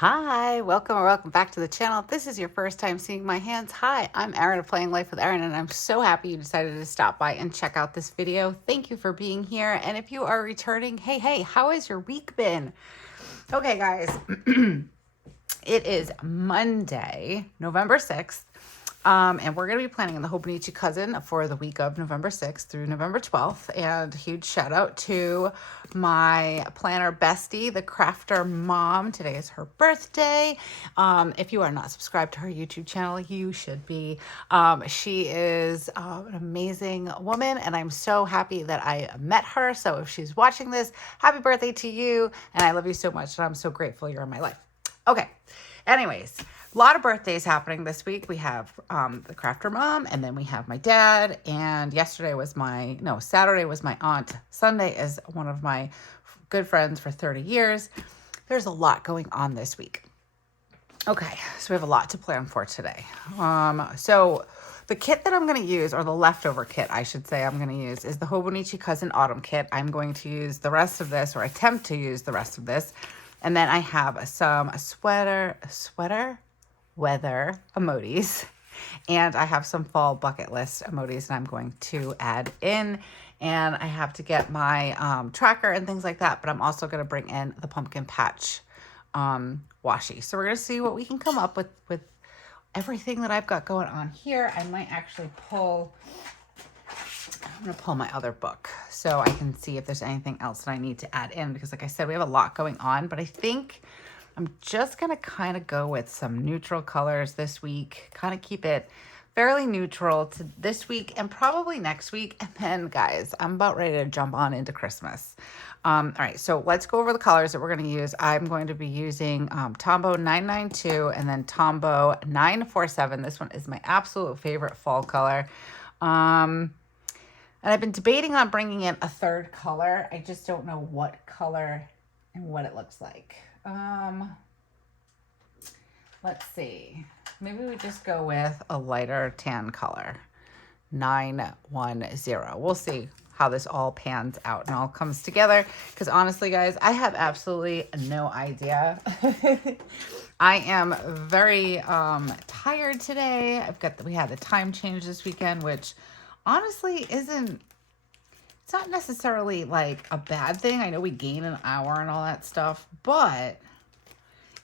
Hi, welcome or welcome back to the channel. If this is your first time seeing my hands, hi, I'm Erin of Playing Life with Erin, and I'm so happy you decided to stop by and check out this video. Thank you for being here. And if you are returning, hey, how has your week been? Okay, guys, it is Monday, November 6th. And we're going to be planning the Hobonichi Cousin for the week of November 6th through November 12th. And huge shout out to my planner bestie, the crafter mom. Today is her birthday. If you are not subscribed to her YouTube channel, you should be. She is an amazing woman, and I'm so happy that I met her. So if she's watching this, happy birthday to you. And I love you so much, and I'm so grateful you're in my life. Okay. Anyways, a lot of birthdays happening this week. We have the crafter mom, and then we have my dad. And Saturday was my aunt. Sunday is one of my good friends for 30 years. There's a lot going on this week. Okay, so we have a lot to plan for today. So the kit that I'm going to use, or the leftover kit, I should say I'm going to use, is the Hobonichi Cousin Autumn Kit. I'm going to use the rest of this, or attempt to use the rest of this. And then I have some sweater weather emojis. And I have some fall bucket list emojis that I'm going to add in. And I have to get my tracker and things like that. But I'm also going to bring in the pumpkin patch washi. So we're going to see what we can come up with everything that I've got going on here. I might actually I'm going to pull my other book so I can see if there's anything else that I need to add in, because like I said, we have a lot going on, but I think I'm just going to kind of go with some neutral colors this week, kind of keep it fairly neutral to this week and probably next week. And then guys, I'm about ready to jump on into Christmas. All right, so let's go over the colors that we're going to use. I'm going to be using Tombow 992 and then Tombow 947. This one is my absolute favorite fall color. And I've been debating on bringing in a third color. I just don't know what color and what it looks like. Let's see. Maybe we just go with a lighter tan color. 910. We'll see how this all pans out and all comes together. Because honestly, guys, I have absolutely no idea. I am very tired today. We had the time change this weekend, which honestly it's not necessarily like a bad thing. I know we gain an hour and all that stuff, but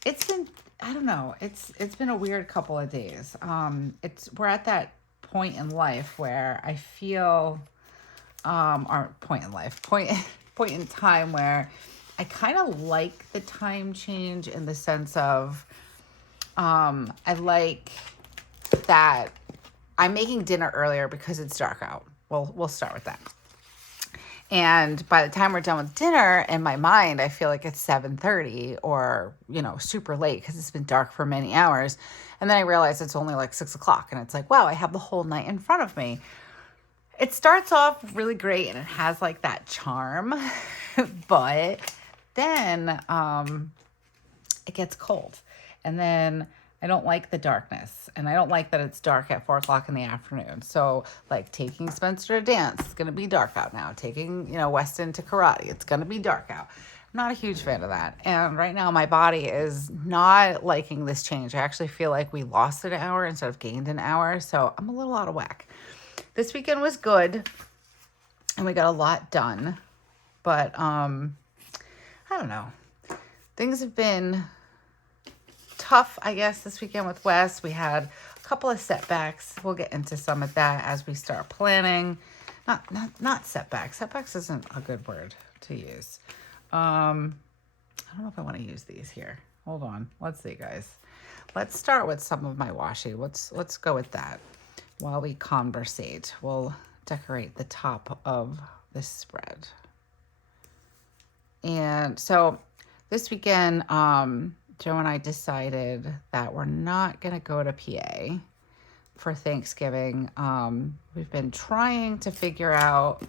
it's been, I don't know, it's been a weird couple of days. We're at that point in life where I feel, point in time where I kind of like the time change in the sense of, I like that I'm making dinner earlier because it's dark out. We'll start with that. And by the time we're done with dinner, in my mind, I feel like it's 7:30 or, super late because it's been dark for many hours. And then I realize it's only like 6 o'clock and it's like, wow, I have the whole night in front of me. It starts off really great and it has like that charm, but then it gets cold. And then I don't like the darkness, and I don't like that it's dark at 4 o'clock in the afternoon. So like taking Spencer to dance, it's going to be dark out now. Taking, Weston to karate, it's going to be dark out. I'm not a huge fan of that. And right now my body is not liking this change. I actually feel like we lost an hour instead of gained an hour. So I'm a little out of whack. This weekend was good and we got a lot done, but I don't know. Things have been tough, I guess, this weekend with Wes. We had a couple of setbacks. We'll get into some of that as we start planning. Not setbacks. Setbacks isn't a good word to use. I don't know if I want to use these here. Hold on. Let's see, guys. Let's start with some of my washi. Let's go with that while we conversate. We'll decorate the top of this spread. And so this weekend, Joe and I decided that we're not going to go to PA for Thanksgiving. We've been trying to figure out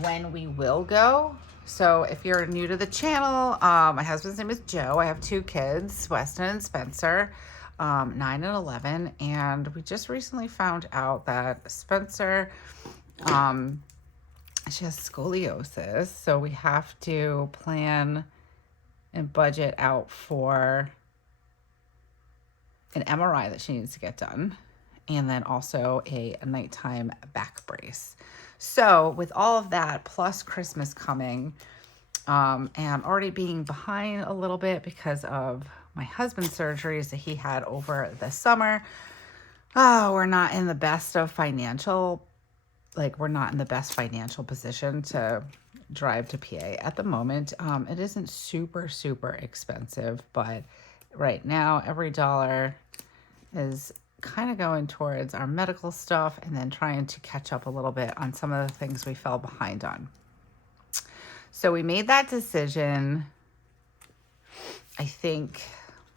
when we will go. So if you're new to the channel, my husband's name is Joe. I have 2 kids, Weston and Spencer, 9 and 11. And we just recently found out that Spencer, she has scoliosis. So we have to plan and budget out for an MRI that she needs to get done, and then also a nighttime back brace. So with all of that, plus Christmas coming, and already being behind a little bit because of my husband's surgeries that he had over the summer, we're not in the best financial position to drive to PA at the moment. It isn't super, super expensive, but right now every dollar is kind of going towards our medical stuff and then trying to catch up a little bit on some of the things we fell behind on. So we made that decision, I think,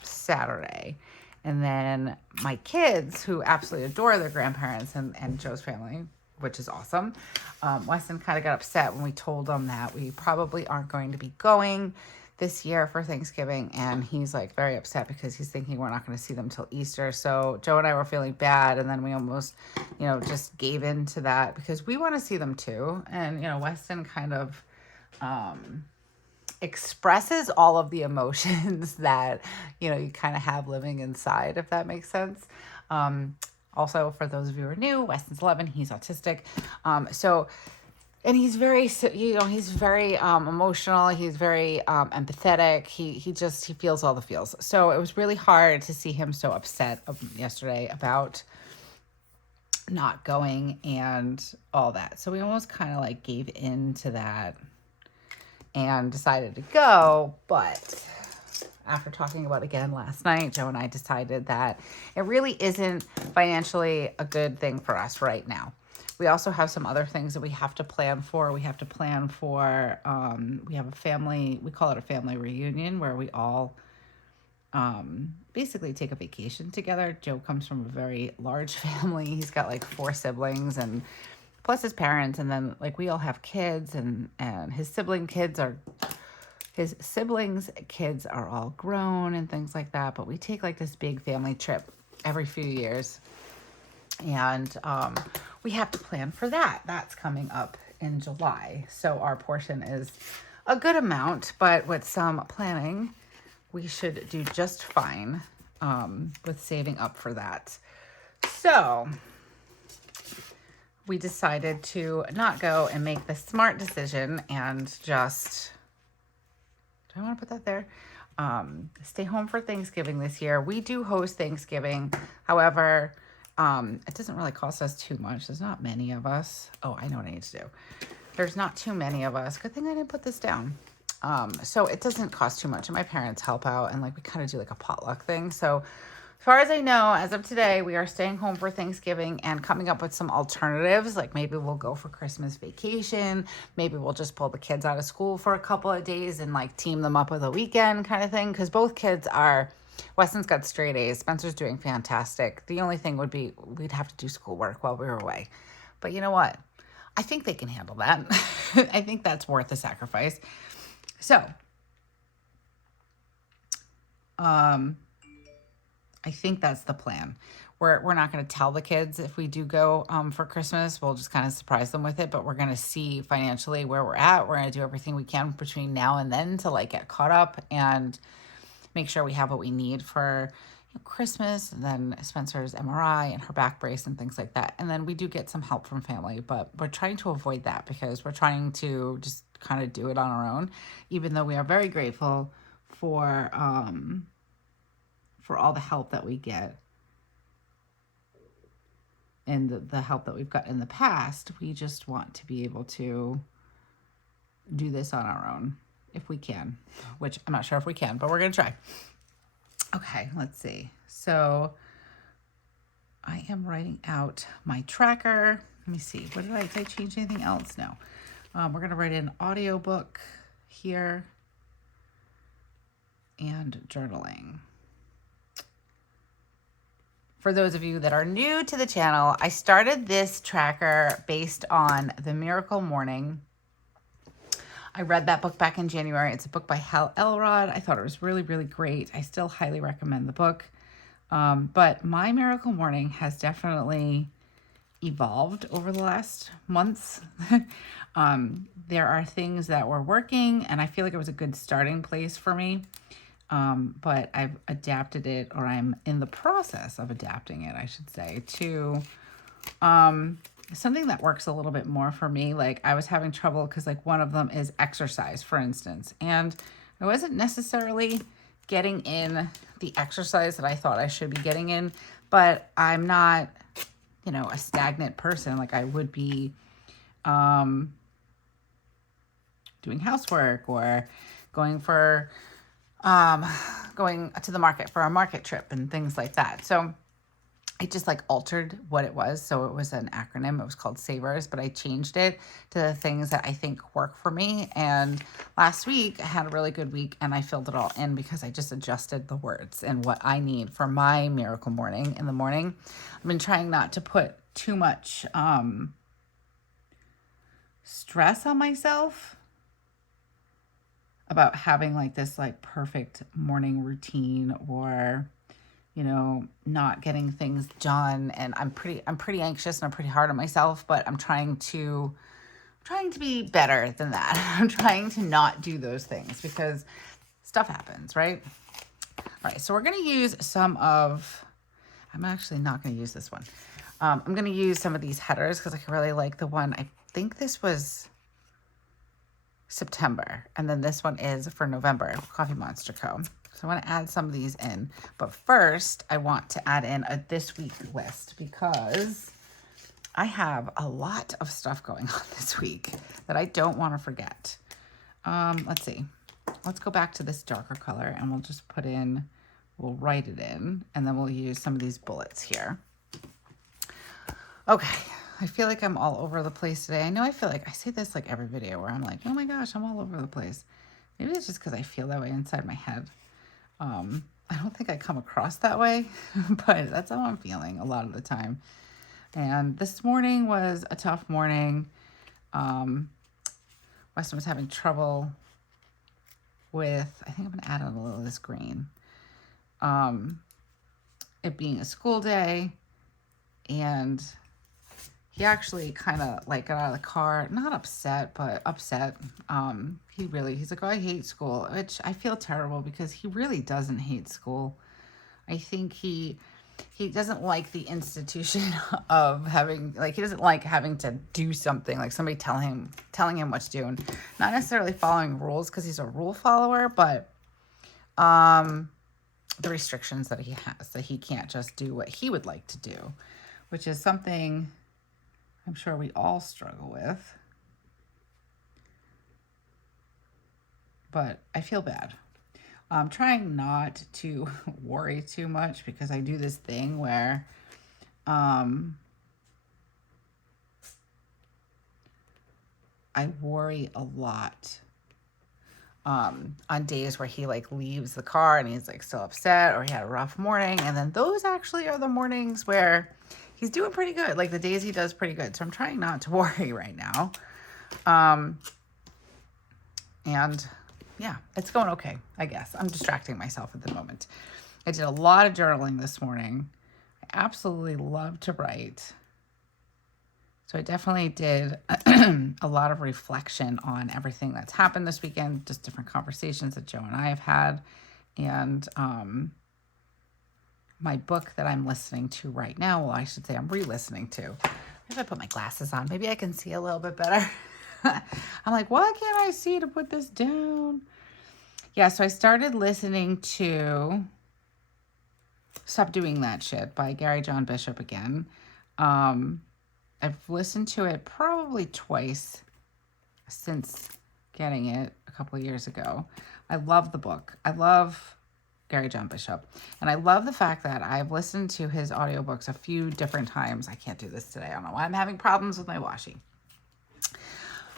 Saturday. And then my kids, who absolutely adore their grandparents and Joe's family, which is awesome, Weston kind of got upset when we told them that we probably aren't going to be going this year for Thanksgiving. And he's like very upset because he's thinking we're not going to see them till Easter. So Joe and I were feeling bad. And then we almost, just gave in to that because we want to see them too. And, Weston kind of expresses all of the emotions that, you kind of have living inside, if that makes sense. Also, for those of you who are new, Weston's 11, he's autistic. And he's very, he's very emotional. He's very empathetic. He feels all the feels. So it was really hard to see him so upset yesterday about not going and all that. So we almost kind of like gave in to that and decided to go. But after talking about it again last night, Joe and I decided that it really isn't financially a good thing for us right now. We also have some other things that we have to plan for. We have to plan for, we have a family, we call it a family reunion, where we all basically take a vacation together. Joe comes from a very large family. He's got like 4 siblings and plus his parents. And then like we all have kids and his siblings' kids are all grown and things like that. But we take like this big family trip every few years. And we have to plan for that. That's coming up in July. So our portion is a good amount, but with some planning, we should do just fine with saving up for that. So we decided to not go and make the smart decision and just, do I want to put that there? Stay home for Thanksgiving this year. We do host Thanksgiving. However, it doesn't really cost us too much. There's not many of us. Oh, I know what I need to do. There's not too many of us. Good thing I didn't put this down. So it doesn't cost too much. And my parents help out and like we kind of do like a potluck thing. So as far as I know, as of today, we are staying home for Thanksgiving and coming up with some alternatives. Like maybe we'll go for Christmas vacation. Maybe we'll just pull the kids out of school for a couple of days and like team them up with a weekend kind of thing. Because both kids are, Weston's got straight A's. Spencer's doing fantastic. The only thing would be we'd have to do schoolwork while we were away. But you know what? I think they can handle that. I think that's worth the sacrifice. So, I think that's the plan. We're not going to tell the kids if we do go for Christmas. We'll just kind of surprise them with it, but we're going to see financially where we're at. We're going to do everything we can between now and then to like get caught up and make sure we have what we need for Christmas, and then Spencer's MRI and her back brace and things like that. And then we do get some help from family, but we're trying to avoid that because we're trying to just kind of do it on our own, even though we are very grateful for all the help that we get and the help that we've got in the past. We just want to be able to do this on our own if we can, which I'm not sure if we can, but we're going to try. Okay, let's see. So I am writing out my tracker. Let me see. Did I change anything else? No. We're going to write in audiobook here and journaling. For those of you that are new to the channel, I started this tracker based on The Miracle Morning. I read that book back in January. It's a book by Hal Elrod. I thought it was really, really great. I still highly recommend the book. But My Miracle Morning has definitely evolved over the last months. There are things that were working, and I feel like it was a good starting place for me. But I've adapted it, or I'm in the process of adapting it, I should say, to something that works a little bit more for me. Like I was having trouble because like one of them is exercise, for instance, and I wasn't necessarily getting in the exercise that I thought I should be getting in, but I'm not, you know, a stagnant person like I would be doing housework or going to the market for a market trip and things like that. So I just like altered what it was. So it was an acronym. It was called SAVERS, but I changed it to the things that I think work for me. And last week I had a really good week and I filled it all in because I just adjusted the words and what I need for my miracle morning in the morning. I've been trying not to put too much stress on myself about having like this like perfect morning routine, or you know, not getting things done. And I'm pretty anxious and I'm pretty hard on myself, but I'm trying to be better than that. I'm trying to not do those things because stuff happens, right? All right, so we're going to use some of, I'm actually not going to use this one. I'm going to use some of these headers because I really like the one, I think this was September, and then this one is for November, TheCoffeeMonsterzco. So I want to add some of these in, but first I want to add in a this week list because I have a lot of stuff going on this week that I don't want to forget. Let's see. Let's go back to this darker color and we'll just we'll write it in, and then we'll use some of these bullets here. Okay. I feel like I'm all over the place today. I know I feel like I say this like every video where I'm like, oh my gosh, I'm all over the place. Maybe it's just because I feel that way inside my head. I don't think I come across that way, but that's how I'm feeling a lot of the time. And this morning was a tough morning. Weston was having trouble with, I think I'm going to add in a little of this green. It being a school day, and he actually kind of like got out of the car, not upset, but upset. He's like, oh, I hate school, which I feel terrible because he really doesn't hate school. I think he doesn't like the institution of having, like, he doesn't like having to do something, like somebody telling him what to do, and not necessarily following rules because he's a rule follower, but the restrictions that he has, that he can't just do what he would like to do, which is something I'm sure we all struggle with. But I feel bad. I'm trying not to worry too much because I do this thing where I worry a lot on days where he like leaves the car and he's like still upset, or he had a rough morning. And then those actually are the mornings where he's doing pretty good. Like the days he does pretty good. So I'm trying not to worry right now. And yeah, it's going okay, I guess. I'm distracting myself at the moment. I did a lot of journaling this morning. I absolutely love to write. So I definitely did a lot of reflection on everything that's happened this weekend, just different conversations that Joe and I have had. And my book that I'm listening to right now, well, I should say I'm re-listening to. Maybe I put my glasses on. Maybe I can see a little bit better. I'm like, why can't I see to put this down? Yeah, so I started listening to Stop Doing That Shit by Gary John Bishop again. I've listened to it probably twice since getting it a couple of years ago. I love the book. I love Gary John Bishop. And I love the fact that I've listened to his audiobooks a few different times. I can't do this today. I don't know why I'm having problems with my washi.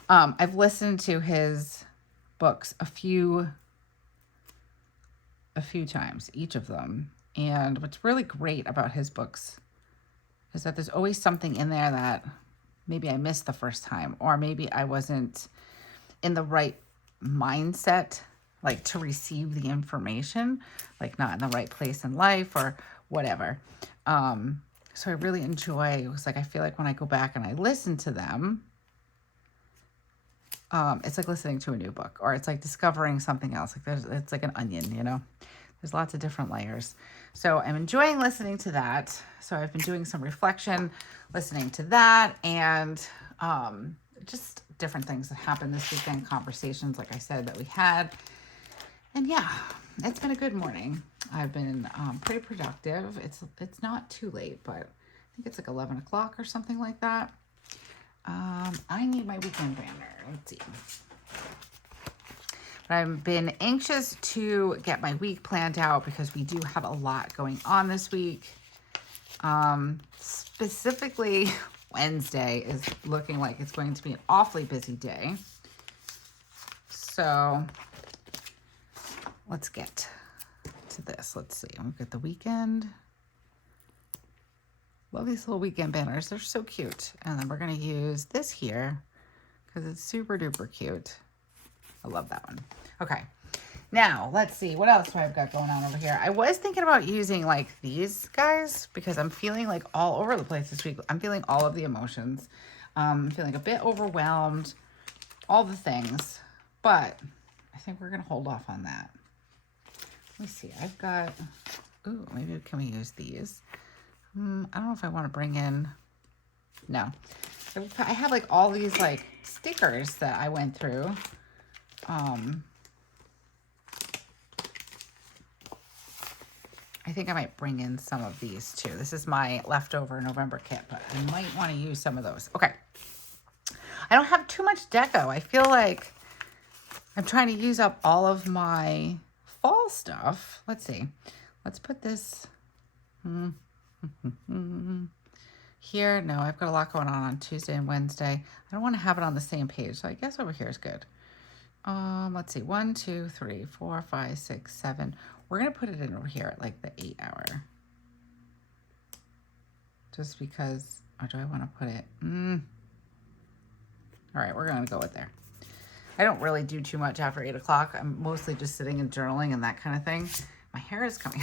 I've listened to his books a few times, each of them. And what's really great about his books is that there's always something in there that maybe I missed the first time, or maybe I wasn't in the right mindset, like to receive the information, like not in the right place in life or whatever. So I really enjoy, it was like, I feel like when I go back and I listen to them, it's like listening to a new book, or it's like discovering something else. Like it's like an onion, you know, there's lots of different layers. So I'm enjoying listening to that. So I've been doing some reflection, listening to that, and just different things that happened this weekend, conversations, like I said, that we had. And yeah, it's been a good morning. I've been pretty productive. It's not too late, but I think it's like 11 o'clock or something like that. I need my weekend banner. Let's see. But I've been anxious to get my week planned out because we do have a lot going on this week. Specifically, Wednesday is looking like it's going to be an awfully busy day. So let's get to this. Let's see. We'll get the weekend. Love these little weekend banners. They're so cute. And then we're going to use this here because it's super duper cute. I love that one. Okay. Now, let's see. What else do I've got going on over here? I was thinking about using like these guys because I'm feeling like all over the place this week. I'm feeling all of the emotions. I'm feeling a bit overwhelmed. All the things. But I think we're going to hold off on that. Let me see. I've got... Ooh, maybe can we use these? I don't know if I want to bring in... No. I have like all these like stickers that I went through. I think I might bring in some of these too. This is my leftover November kit, but I might want to use some of those. Okay. I don't have too much deco. I feel like I'm trying to use up all of my fall stuff. Let's see. Let's put this here. No, I've got a lot going on Tuesday and Wednesday. I don't want to have it on the same page, so I guess over here is good. Let's see. 1, 2, 3, 4, 5, 6, 7. We're going to put it in over here at like the 8 hour. Just because, or do I want to put it? All right, we're going to go with there. I don't really do too much after 8 o'clock. I'm mostly just sitting and journaling and that kind of thing. My hair is coming.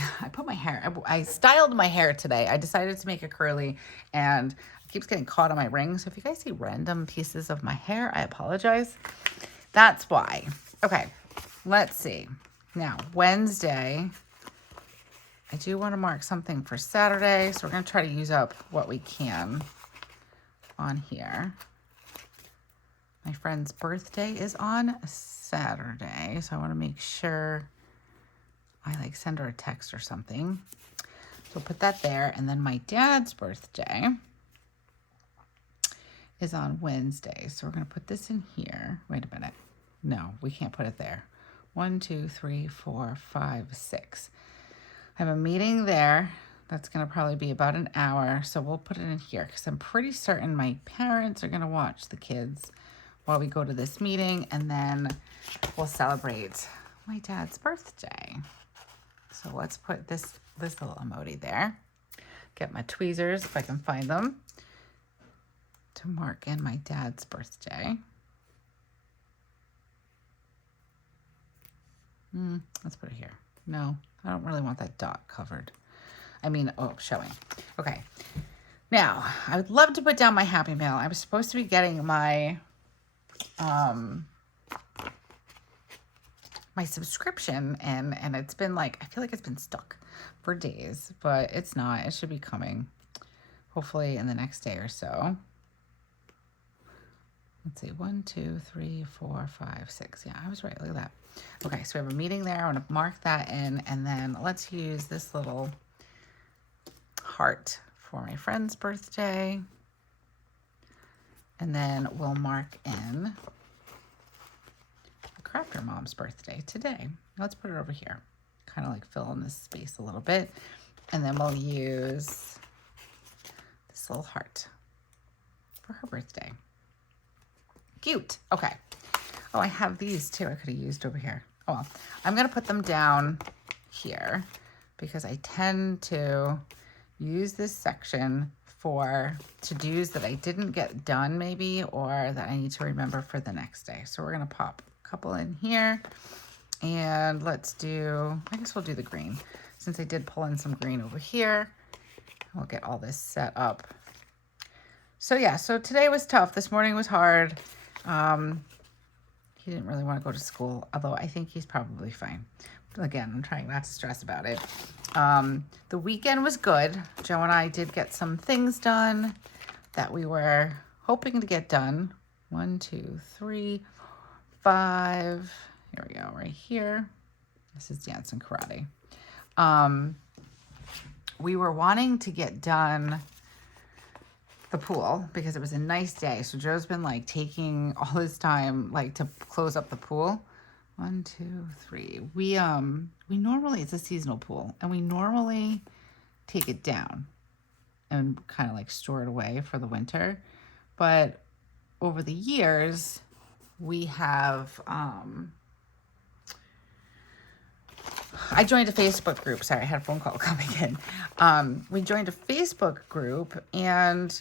I styled my hair today. I decided to make it curly and it keeps getting caught on my ring. So if you guys see random pieces of my hair, I apologize. That's why. Okay, let's see. Now, Wednesday, I do want to mark something for Saturday. So we're going to try to use up what we can on here. My friend's birthday is on Saturday. So I want to make sure I like send her a text or something. So put that there. And then my dad's birthday is on Wednesday. So we're going to put this in here. Wait a minute. No, we can't put it there. 1, 2, 3, 4, 5, 6. I have a meeting there. That's going to probably be about an hour. So we'll put it in here because I'm pretty certain my parents are going to watch the kids while we go to this meeting. And then we'll celebrate my dad's birthday. So let's put this little emoji there. Get my tweezers if I can find them to mark in my dad's birthday. Let's put it here. No, I don't really want that dot covered. I mean, showing. Okay. Now, I would love to put down my Happy Mail. I was supposed to be getting my my subscription and it's been like, I feel like it's been stuck for days, but it's not. It should be coming hopefully in the next day or so. Let's see, 1, 2, 3, 4, 5, 6. Yeah, I was right. Look at that. Okay, so we have a meeting there. I want to mark that in, and then let's use this little heart for my friend's birthday. And then we'll mark in a Crafter Mom's birthday today. Let's put it over here. Kind of like fill in this space a little bit. And then we'll use this little heart for her birthday. Cute. Okay. Oh, I have these too. I could have used over here. Oh, well, I'm going to put them down here because I tend to use this section for to-dos that I didn't get done maybe, or that I need to remember for the next day. So we're going to pop a couple in here and let's do, I guess we'll do the green since I did pull in some green over here. We'll get all this set up. So yeah, so today was tough. This morning was hard. He didn't really want to go to school, although I think he's probably fine. But again, I'm trying not to stress about it. The weekend was good. Joe and I did get some things done that we were hoping to get done. 1, 2, 3, 5. Here we go, right here. This is dance and karate. We were wanting to get done the pool because it was a nice day. So Joe's been like taking all his time like to close up the pool. 1, 2, 3. We normally, it's a seasonal pool, and we normally take it down and kind of like store it away for the winter. But over the years, we have I joined a Facebook group. Sorry, I had a phone call coming in. We joined a Facebook group, and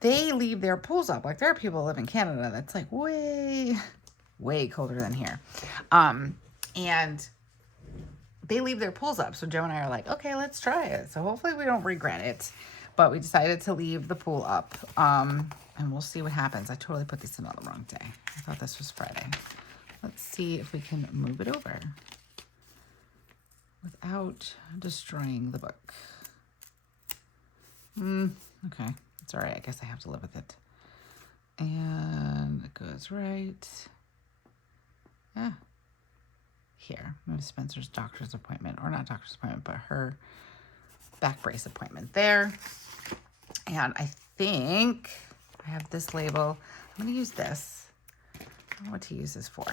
they leave their pools up. Like, there are people who live in Canada that's like way colder than here. And they leave their pools up. So Joe and I are like, okay, let's try it. So hopefully we don't regret it. But we decided to leave the pool up. And we'll see what happens. I totally put this in on the wrong day. I thought this was Friday. Let's see if we can move it over without destroying the book. Okay, it's all right. I guess I have to live with it. And it goes right here. Maybe Spencer's doctor's appointment, or not doctor's appointment, but her back brace appointment there. And I think I have this label. I'm going to use this. I don't know what to use this for.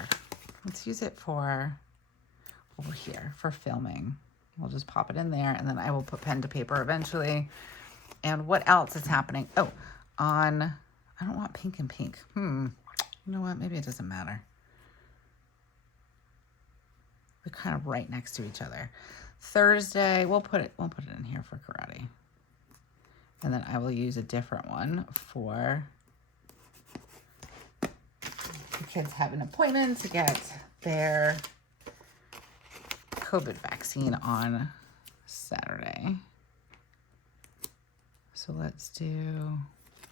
Let's use it for over here for filming. We'll just pop it in there, and then I will put pen to paper eventually. And what else is happening? Oh, I don't want pink and pink. You know what? Maybe it doesn't matter. They're kind of right next to each other. Thursday, we'll put it in here for karate. And then I will use a different one for the kids have an appointment to get their COVID vaccine on Saturday. So let's do,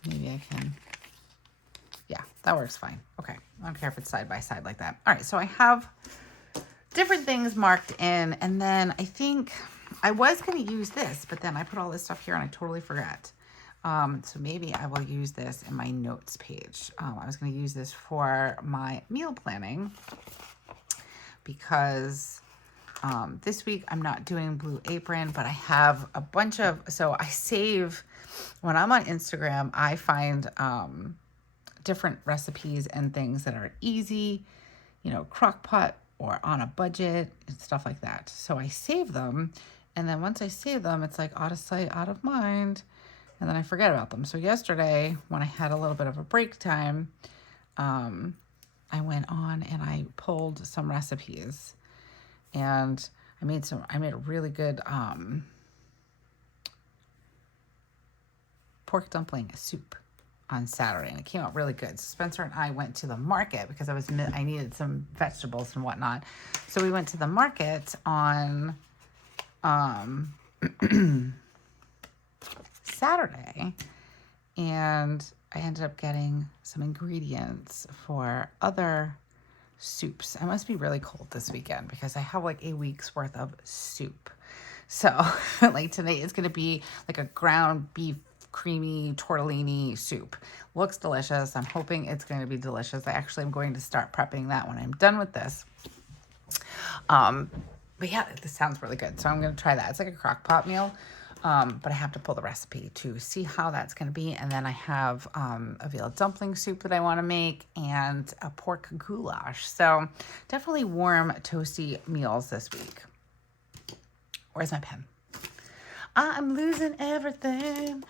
maybe I can, yeah, that works fine. Okay, I don't care if it's side by side like that. All right, so I have different things marked in, and then I think I was going to use this, but then I put all this stuff here and I totally forgot. So maybe I will use this in my notes page. I was going to use this for my meal planning because this week I'm not doing Blue Apron, but I have a bunch of, so I save, when I'm on Instagram, I find different recipes and things that are easy, you know, crock pot or on a budget and stuff like that. So I save them, and then once I save them, it's like out of sight, out of mind, and then I forget about them. So yesterday, when I had a little bit of a break time, I went on and I pulled some recipes, and I made a really good pork dumpling soup on Saturday, and it came out really good. So Spencer and I went to the market because I needed some vegetables and whatnot. So we went to the market on Saturday, and I ended up getting some ingredients for other soups. I must be really cold this weekend because I have like a week's worth of soup. So like today is going to be like a ground beef creamy tortellini soup. Looks delicious. I'm hoping it's going to be delicious. I actually am going to start prepping that when I'm done with this. But yeah, this sounds really good. So I'm going to try that. It's like a crock pot meal. But I have to pull the recipe to see how that's going to be. And then I have a veal dumpling soup that I want to make and a pork goulash. So definitely warm, toasty meals this week. Where's my pen? I'm losing everything.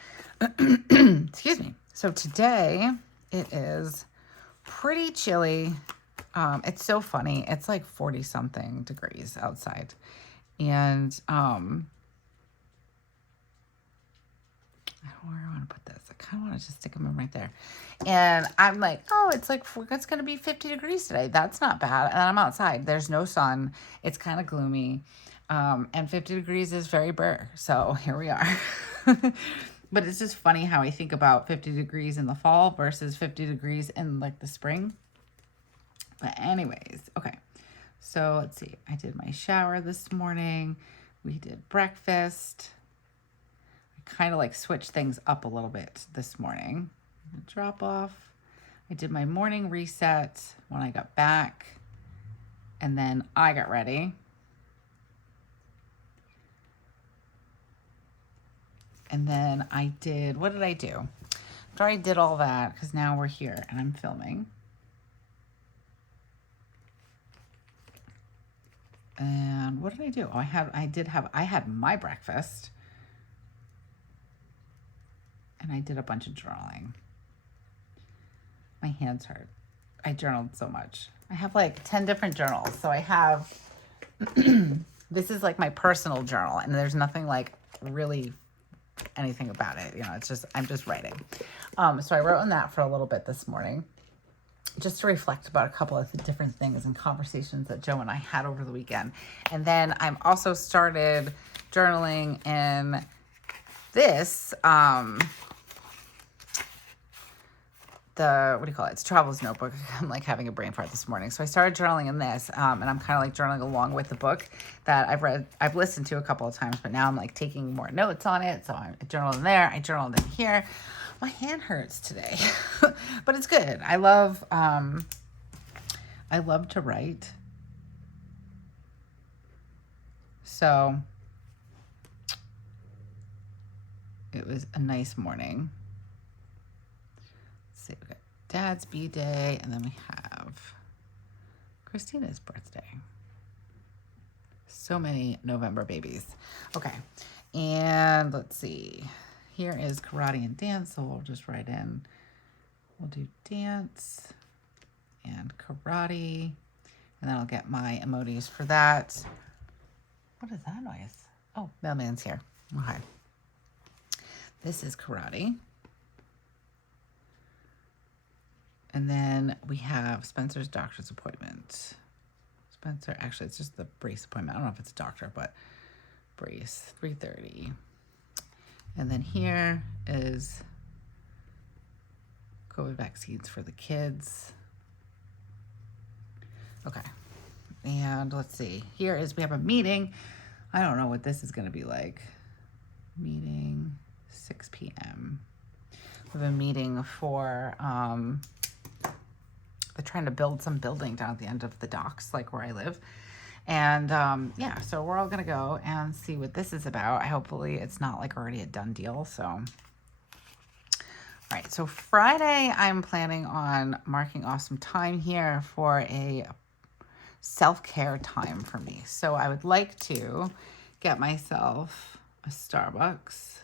Excuse me. So today it is pretty chilly. It's so funny. It's like 40 something degrees outside. And I don't where do I want to put this? I kind of want to just stick them in right there. And I'm like, oh, it's going to be 50 degrees today. That's not bad. And I'm outside. There's no sun. It's kind of gloomy. And 50 degrees is very bare. So here we are. But it's just funny how I think about 50 degrees in the fall versus 50 degrees in like the spring. But anyways, okay. So let's see. I did my shower this morning. We did breakfast. I kind of like switched things up a little bit this morning. Drop off. I did my morning reset when I got back. And then I got ready. And then I did, what did I do? After I did all that, because now we're here and I'm filming. And what did I do? Oh, I had my breakfast. And I did a bunch of journaling. My hands hurt. I journaled so much. I have like 10 different journals. So I have, this is like my personal journal, and there's nothing like really anything about it. You know, it's just, I'm just writing. So I wrote on that for a little bit this morning, just to reflect about a couple of the different things and conversations that Joe and I had over the weekend. And then I'm also started journaling in this, what do you call it? It's Traveler's Notebook. I'm like having a brain fart this morning. So I started journaling in this, and I'm kind of like journaling along with the book that I've listened to a couple of times, but now I'm like taking more notes on it. So I journaled in there. I journaled in here. My hand hurts today, but it's good. I love to write. So it was a nice morning. Let's see, we got Dad's B-Day, and then we have Christina's birthday. So many November babies. Okay, and let's see. Here is karate and dance, so we'll just write in. We'll do dance and karate, and then I'll get my emojis for that. What is that noise? Oh, mailman's here. Okay. This is karate. And then we have Spencer's doctor's appointment. Spencer, actually, it's just the brace appointment. I don't know if it's a doctor, but brace, 3:30. And then here is COVID vaccines for the kids. Okay. And let's see. Here is, we have a meeting. I don't know what this is going to be like. Meeting, 6 p.m. We have a meeting for, they're trying to build some building down at the end of the docks, like where I live. And yeah, so we're all going to go and see what this is about. Hopefully it's not like already a done deal. So, all right. So Friday, I'm planning on marking off some time here for a self-care time for me. So I would like to get myself a Starbucks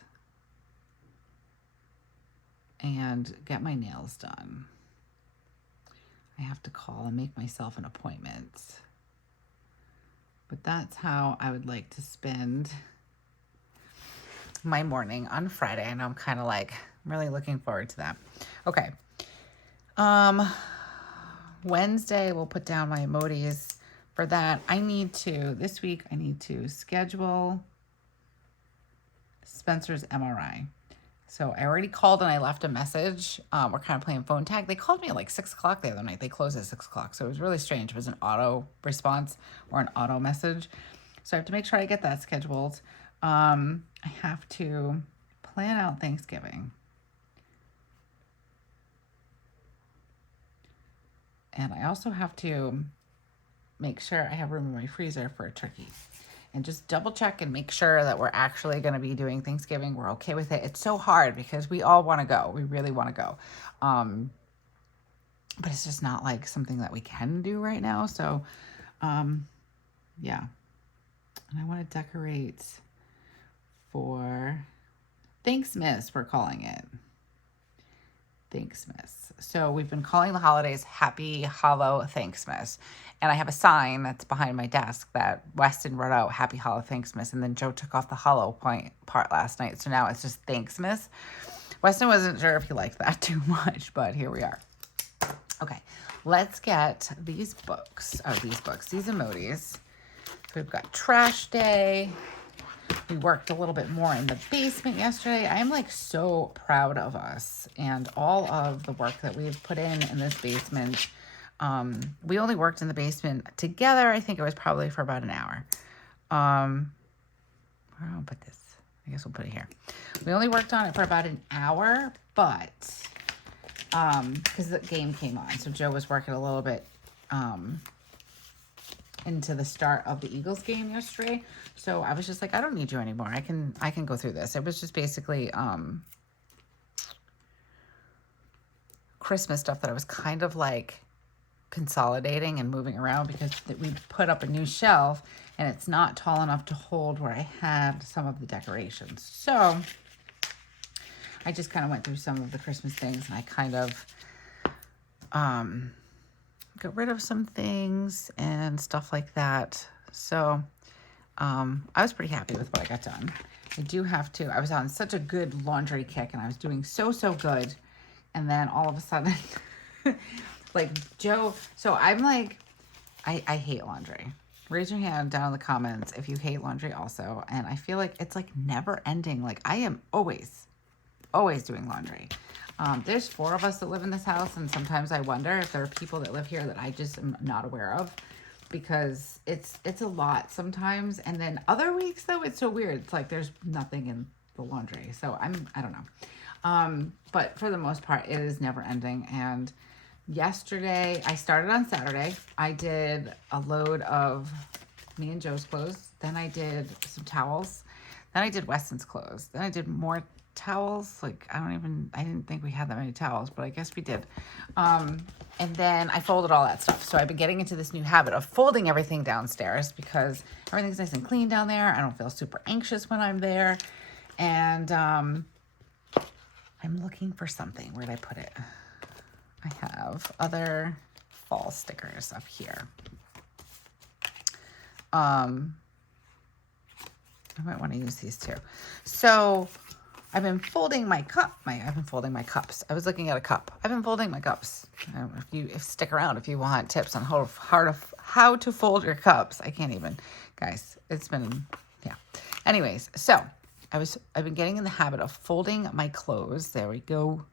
and get my nails done. I have to call and make myself an appointment. But that's how I would like to spend my morning on Friday. I know I'm kind of like, I'm really looking forward to that. Okay. Wednesday, we'll put down my emojis for that. This week, I need to schedule Spencer's MRI. So I already called and I left a message. We're kind of playing phone tag. They called me at like 6 o'clock the other night. They closed at 6 o'clock. So it was really strange. It was an auto response or an auto message. So I have to make sure I get that scheduled. I have to plan out Thanksgiving. And I also have to make sure I have room in my freezer for a turkey. And just double check and make sure that we're actually going to be doing Thanksgiving. We're okay with it. It's so hard because we all want to go. We really want to go. But it's just not like something that we can do right now. So, yeah. And I want to decorate for Thanksmas, we're calling it. Thanksmas. So we've been calling the holidays Happy Hollow Thanksmas. And I have a sign that's behind my desk that Weston wrote out Happy Hollow Thanksmas. And then Joe took off the hollow point part last night. So now it's just Thanksmas. Weston wasn't sure if he liked that too much, but here we are. Okay, let's get these books. Oh, these emojis. We've got Trash Day. We worked a little bit more in the basement yesterday. I am like so proud of us and all of the work that we've put in this basement. We only worked in the basement together. I think it was probably for about an hour. Where do I put this? I guess we'll put it here. We only worked on it for about an hour, but because the game came on. So Joe was working a little bit into the start of the Eagles game yesterday. So I was just like, I don't need you anymore. I can go through this. It was just basically Christmas stuff that I was kind of like consolidating and moving around because we put up a new shelf and it's not tall enough to hold where I had some of the decorations. So I just kind of went through some of the Christmas things and I kind of got rid of some things and stuff like that. So I was pretty happy with what I got done. I do have to, I was on such a good laundry kick and I was doing so good. And then all of a sudden, like Joe, so I'm like, I hate laundry. Raise your hand down in the comments if you hate laundry also. And I feel like it's like never ending. Like I am always doing laundry. There's 4 of us that live in this house, and sometimes I wonder if there are people that live here that I just am not aware of because it's a lot sometimes. And then other weeks though, it's so weird. It's like there's nothing in the laundry. So I don't know. But for the most part, it is never ending. And yesterday, I started on Saturday. I did a load of me and Joe's clothes. Then I did some towels. Then I did Weston's clothes. Then I did more towels. Like, I didn't think we had that many towels, but I guess we did. And then I folded all that stuff. So I've been getting into this new habit of folding everything downstairs because everything's nice and clean down there. I don't feel super anxious when I'm there. And I'm looking for something. Where'd I put it? I have other fall stickers up here. I might want to use these too. So I've been folding my cups. I was looking at a cup. I've been folding my cups. Stick around if you want tips on how to fold your cups. I can't even, guys. It's been, yeah. Anyways, so I've been getting in the habit of folding my clothes. There we go.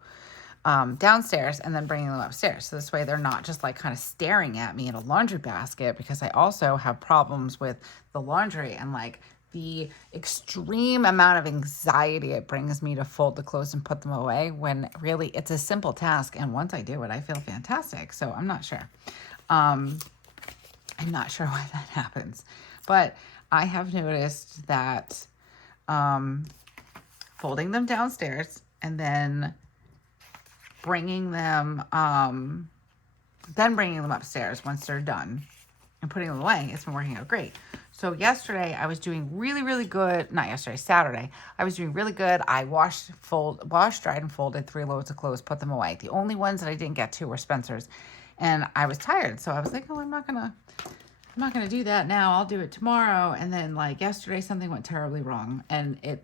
Downstairs and then bringing them upstairs. So this way they're not just like kind of staring at me in a laundry basket, because I also have problems with the laundry and like the extreme amount of anxiety it brings me to fold the clothes and put them away when really it's a simple task. And once I do it, I feel fantastic. So I'm not sure. I'm not sure why that happens, but I have noticed that folding them downstairs and then bringing them upstairs once they're done and putting them away, it's been working out great. So yesterday I was doing really good. Not yesterday, Saturday. I was doing really good. I washed, dried, and folded 3 loads of clothes, put them away. The only ones that I didn't get to were Spencer's, and I was tired. So I was like, oh, I'm not gonna do that now. I'll do it tomorrow. And then like yesterday, something went terribly wrong, and it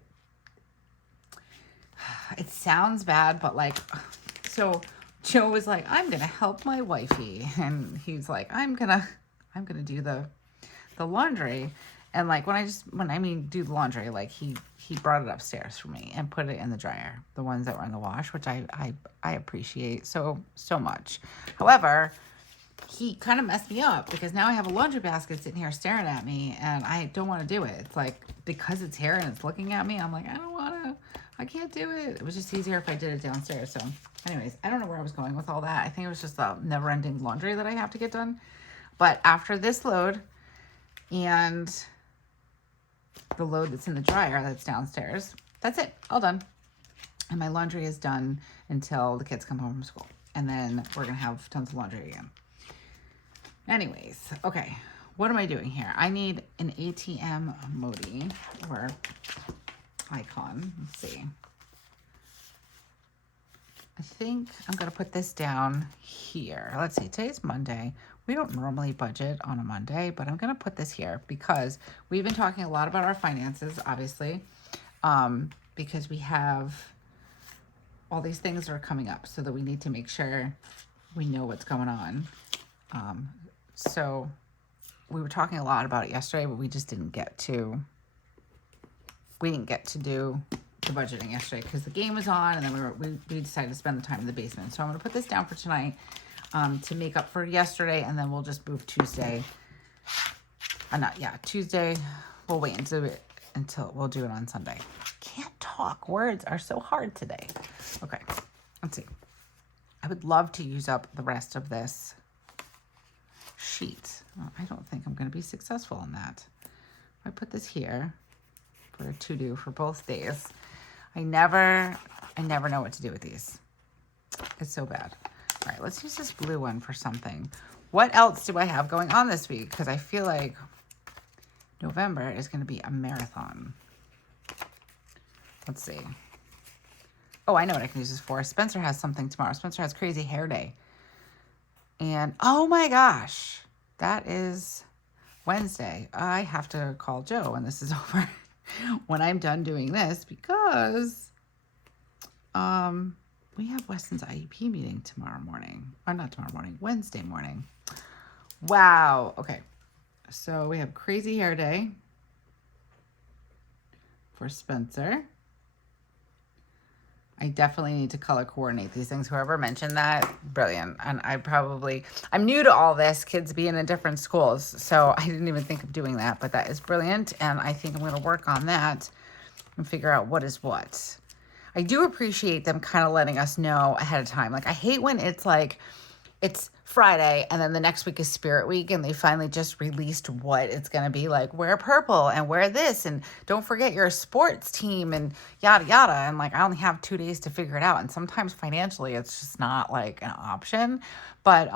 sounds bad, but like, so Joe was like, I'm gonna help my wifey, and he's like, I'm gonna do the laundry. And like when I mean do the laundry, like he brought it upstairs for me and put it in the dryer, the ones that were in the wash, which I appreciate so much. However, he kind of messed me up because now I have a laundry basket sitting here staring at me, and I don't want to do it. It's like, because it's here and it's looking at me, I'm like, I can't do it. It was just easier if I did it downstairs. So anyways, I don't know where I was going with all that. I think it was just the never-ending laundry that I have to get done. But after this load and the load that's in the dryer that's downstairs, that's it, all done. And my laundry is done until the kids come home from school. And then we're going to have tons of laundry again. Anyways, okay, what am I doing here? I need an ATM emoji or icon. Let's see. I think I'm going to put this down here. Let's see, today's Monday. We don't normally budget on a Monday, but I'm going to put this here because we've been talking a lot about our finances, obviously, because we have all these things that are coming up so that we need to make sure we know what's going on. So we were talking a lot about it yesterday, but we just didn't get to, do the budgeting yesterday because the game was on, and then we decided to spend the time in the basement. So I'm going to put this down for tonight to make up for yesterday, and then we'll just move Tuesday. Tuesday. We'll wait until we'll do it on Sunday. Can't talk. Words are so hard today. Okay, let's see. I would love to use up the rest of this sheet. Well, I don't think I'm going to be successful in that. If I put this here for a to-do for both days, I never know what to do with these. It's so bad. All right, let's use this blue one for something. What else do I have going on this week? Because I feel like November is going to be a marathon. Let's see. Oh, I know what I can use this for. Spencer has something tomorrow. Spencer has crazy hair day. And oh my gosh, that is Wednesday. I have to call Joe when this is over. When I'm done doing this, because we have Weston's IEP meeting tomorrow morning. Or not tomorrow morning, Wednesday morning. Wow. Okay. So we have crazy hair day for Spencer. I definitely need to color coordinate these things. Whoever mentioned that, brilliant. And I'm new to all this, kids being in different schools. So I didn't even think of doing that, but that is brilliant. And I think I'm going to work on that and figure out what is what. I do appreciate them kind of letting us know ahead of time. Like, I hate when it's like, it's Friday and then the next week is Spirit Week and they finally just released what it's going to be like. Wear purple and wear this and don't forget your sports team and yada yada. And like, I only have 2 days to figure it out. And sometimes financially it's just not like an option. But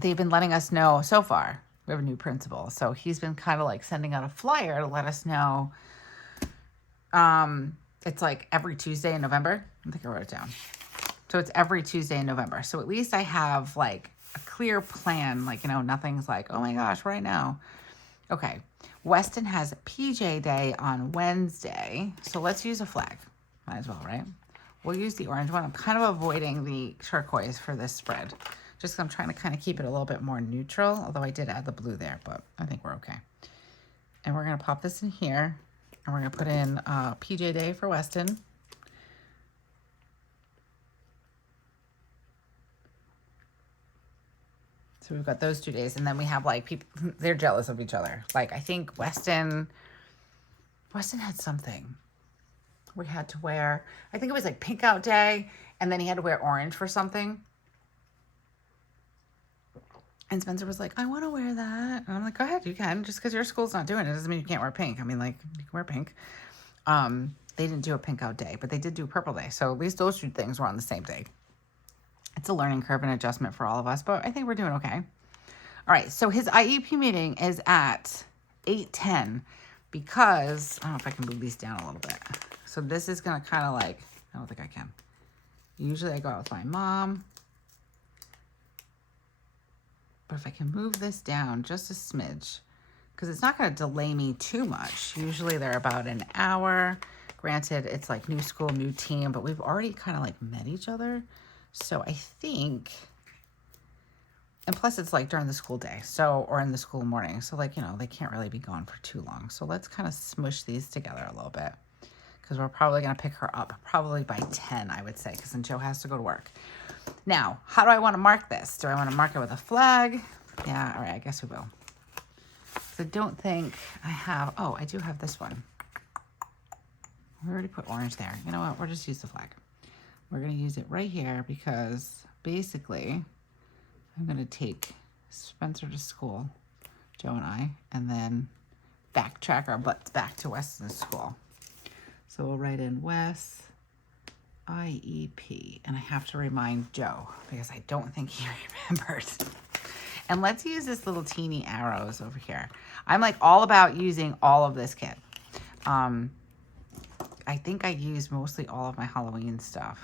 they've been letting us know so far. We have a new principal. So he's been kind of like sending out a flyer to let us know. It's like every Tuesday in November. I think I wrote it down. So it's every Tuesday in November. So at least I have like a clear plan. Like, nothing's like, oh my gosh, right now. Okay. Weston has PJ day on Wednesday. So let's use a flag. Might as well, right? We'll use the orange one. I'm kind of avoiding the turquoise for this spread. Just 'cause I'm trying to kind of keep it a little bit more neutral. Although I did add the blue there, but I think we're okay. And we're going to pop this in here. And we're going to put in PJ day for Weston. So we've got those 2 days. And then we have like people, they're jealous of each other. Like, I think Weston had something. We had to wear, I think it was like pink out day. And then he had to wear orange for something. And Spencer was like, I want to wear that. And I'm like, go ahead, you can. Just because your school's not doing it doesn't mean you can't wear pink. I mean, like, you can wear pink. They didn't do a pink out day, but they did do purple day. So at least those 2 things were on the same day. It's a learning curve and adjustment for all of us, but I think we're doing okay. All right, so his IEP meeting is at 8:10 because, I don't know if I can move these down a little bit. So this is going to kind of like, I don't think I can. Usually I go out with my mom. But if I can move this down just a smidge, because it's not going to delay me too much. Usually they're about an hour. Granted, it's like new school, new team, but we've already kind of like met each other. So I think, and plus it's like during the school day, so, or in the school morning. So like, they can't really be gone for too long. So let's kind of smush these together a little bit because we're probably going to pick her up probably by 10, I would say, because then Joe has to go to work. Now, how do I want to mark this? Do I want to mark it with a flag? Yeah, all right, I guess we will. So I don't think I have, oh, I do have this one. We already put orange there. You know what? We'll just use the flag. We're going to use it right here because basically I'm going to take Spencer to school, Joe and I, and then backtrack our butts back to Weston's school. So we'll write in Wes IEP, and I have to remind Joe because I don't think he remembered. And let's use this little teeny arrows over here. I'm like all about using all of this kit. I think I used mostly all of my Halloween stuff.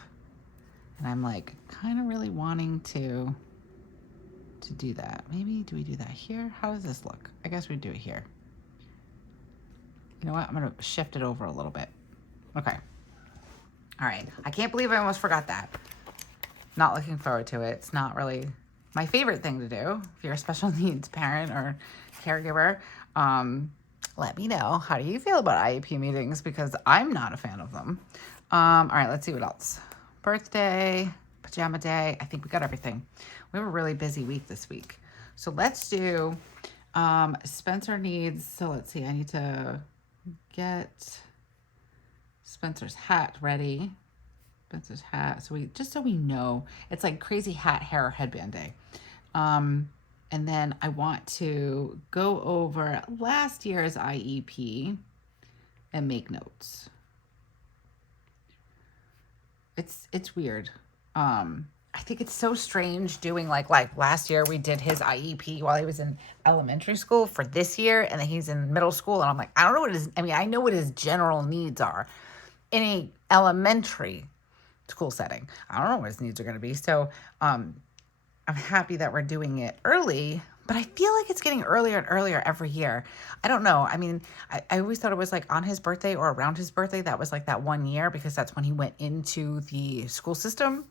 And I'm like kind of really wanting to do that. Maybe, do we do that here? How does this look? I guess we do it here. You know what? I'm going to shift it over a little bit. Okay. All right. I can't believe I almost forgot that. Not looking forward to it. It's not really my favorite thing to do. If you're a special needs parent or caregiver, let me know. How do you feel about IEP meetings? Because I'm not a fan of them. All right, let's see what else. Birthday, pajama day. I think we got everything. We have a really busy week this week. So let's do Spencer needs, so let's see, I need to get Spencer's hat ready. Spencer's hat. So we know, it's like crazy hat, hair, headband day. And then I want to go over last year's IEP and make notes. It's weird. I think it's so strange doing like last year we did his IEP while he was in elementary school for this year, and then he's in middle school, and I'm like, I don't know what his, I mean, I know what his general needs are in a elementary school setting. I don't know what his needs are going to be. So I'm happy that we're doing it early, but I feel like it's getting earlier and earlier every year. I don't know. I mean, I always thought it was like on his birthday or around his birthday. That was like that 1 year because that's when he went into the school system.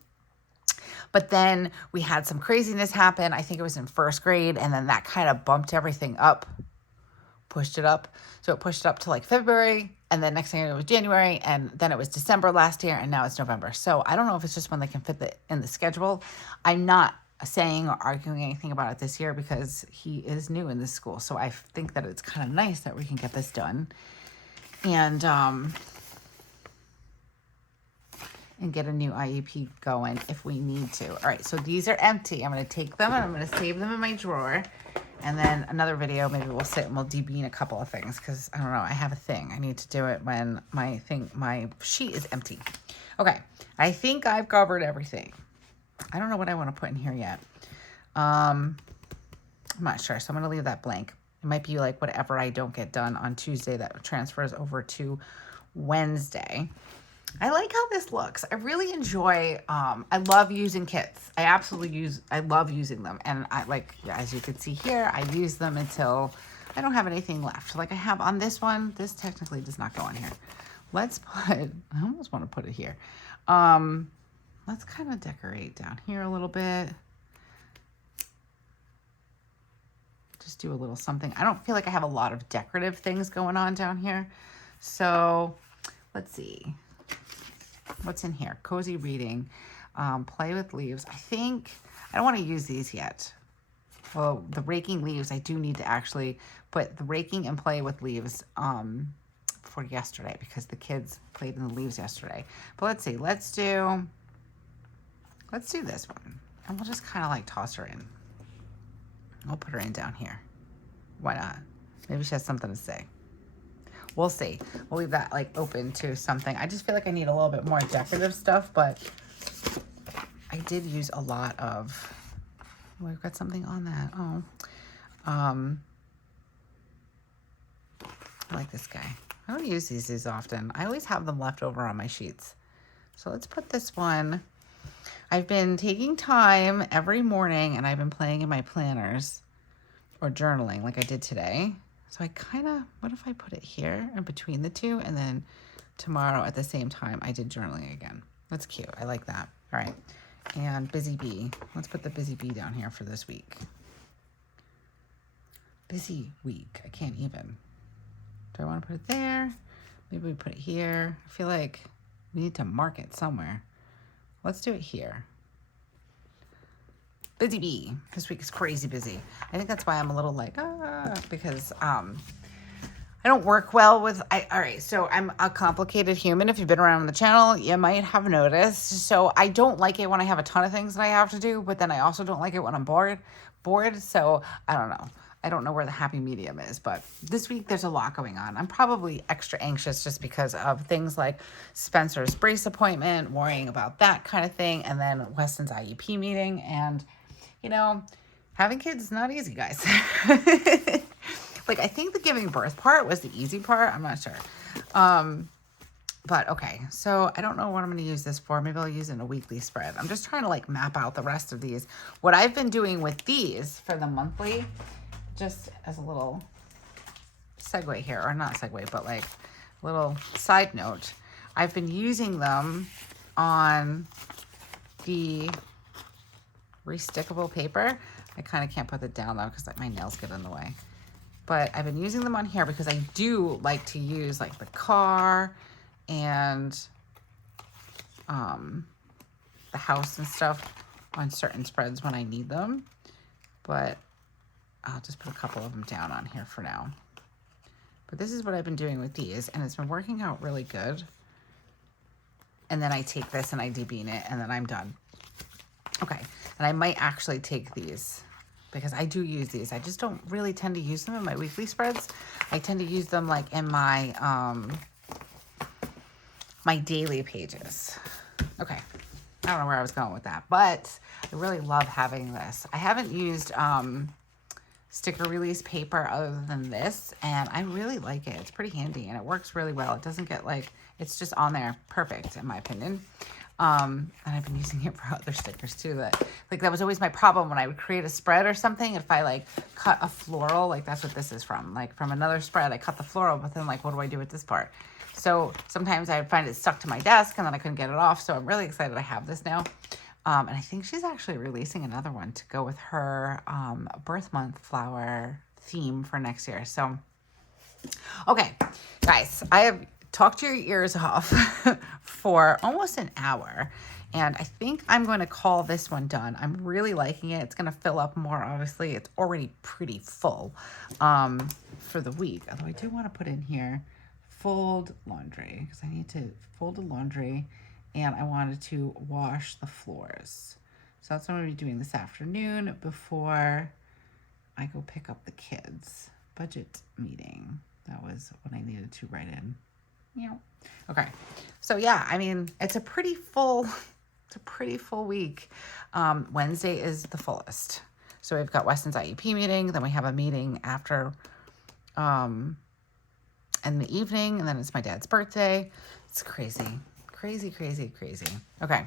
But then we had some craziness happen. I think it was in first grade, and then that kind of bumped everything up, pushed it up. So it pushed it up to like February, and then next thing it was January, and then it was December last year, and now it's November. So I don't know if it's just when they can fit it in the schedule. I'm not saying or arguing anything about it this year because he is new in this school. So I think that it's kind of nice that we can get this done and get a new IEP going if we need to. All right, so these are empty. I'm gonna take them and I'm gonna save them in my drawer. And then another video, maybe we'll sit and we'll debean a couple of things because I don't know, I have a thing. I need to do it when my sheet is empty. Okay, I think I've covered everything. I don't know what I want to put in here yet. I'm not sure, so I'm gonna leave that blank. It might be like whatever I don't get done on Tuesday that transfers over to Wednesday. I like how this looks. I really enjoy, I love using kits. I love using them. And I like, yeah, as you can see here, I use them until I don't have anything left. Like I have on this one, this technically does not go on here. Let's put, I almost want to put it here. Let's kind of decorate down here a little bit. Just do a little something. I don't feel like I have a lot of decorative things going on down here. So let's see. What's in here? Cozy reading, play with leaves. I think, I don't want to use these yet. Well, the raking leaves, I do need to actually put the raking and play with leaves for yesterday because the kids played in the leaves yesterday. But let's see, let's do this one. And we'll just kind of like toss her in. We'll put her in down here. Why not? Maybe she has something to say. We'll see. We'll leave that like open to something. I just feel like I need a little bit more decorative stuff, but I did use a lot of, oh, I've got something on that. Oh, I like this guy. I don't use these as often. I always have them left over on my sheets. So let's put this one. I've been taking time every morning and I've been playing in my planners or journaling like I did today. So I kind of, what if I put it here in between the two, and then tomorrow at the same time I did journaling again. That's cute. I like that. All right. And busy bee. Let's put the busy bee down here for this week. Busy week. I can't even. Do I want to put it there? Maybe we put it here. I feel like we need to mark it somewhere. Let's do it here. Busy bee. This week is crazy busy. I think that's why I'm a little like, because I don't work well with, all right, so I'm a complicated human. If you've been around the channel, you might have noticed. So I don't like it when I have a ton of things that I have to do, but then I also don't like it when I'm bored. So I don't know. I don't know where the happy medium is, but this week there's a lot going on. I'm probably extra anxious just because of things like Spencer's brace appointment, worrying about that kind of thing, and then Weston's IEP meeting, and you know, having kids is not easy, guys. Like, I think the giving birth part was the easy part. I'm not sure. But okay, so I don't know what I'm going to use this for. Maybe I'll use it in a weekly spread. I'm just trying to like map out the rest of these. What I've been doing with these for the monthly, just as a little segue here, or not segue, but like a little side note, I've been using them on the restickable paper. I kind of can't put it down though because my nails get in the way. But I've been using them on here because I do like to use like the car and the house and stuff on certain spreads when I need them. But I'll just put a couple of them down on here for now. But this is what I've been doing with these, and it's been working out really good. And then I take this and I debean it, and then I'm done. Okay, and I might actually take these because I do use these. I just don't really tend to use them in my weekly spreads. I tend to use them like in my my daily pages. Okay, I don't know where I was going with that, but I really love having this. I haven't used sticker release paper other than this, and I really like it. It's pretty handy and it works really well. It doesn't get like, it's just on there perfect in my opinion. And I've been using it for other stickers too. That was always my problem when I would create a spread or something. If I like cut a floral, like that's what this is from. Like from another spread, I cut the floral, but then like, what do I do with this part? So sometimes I would find it stuck to my desk and then I couldn't get it off. So I'm really excited I have this now. And I think she's actually releasing another one to go with her birth month flower theme for next year. So, okay, guys, I have talked your ears off for almost an hour. And I think I'm going to call this one done. I'm really liking it. It's going to fill up more, obviously. It's already pretty full for the week. Although I do want to put in here fold laundry because I need to fold the laundry and I wanted to wash the floors. So that's what I'm going to be doing this afternoon before I go pick up the kids. Budget meeting. That was what I needed to write in. Yeah. Okay. So yeah, I mean, it's a pretty full week. Wednesday is the fullest. So we've got Weston's IEP meeting, then we have a meeting after in the evening, and then it's my dad's birthday. It's crazy. Crazy, crazy, crazy. Okay.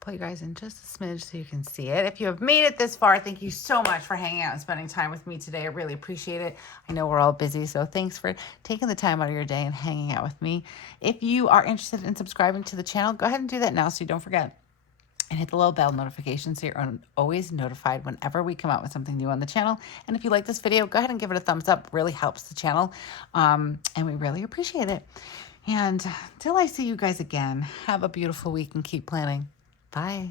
Pull you guys in just a smidge so you can see it. If you have made it this far, thank you so much for hanging out and spending time with me today. I really appreciate it. I know we're all busy, so thanks for taking the time out of your day and hanging out with me. If you are interested in subscribing to the channel, go ahead and do that now so you don't forget. And hit the little bell notification so you're always notified whenever we come out with something new on the channel. And if you like this video, go ahead and give it a thumbs up. It really helps the channel. And we really appreciate it. And till I see you guys again, have a beautiful week and keep planning. Bye.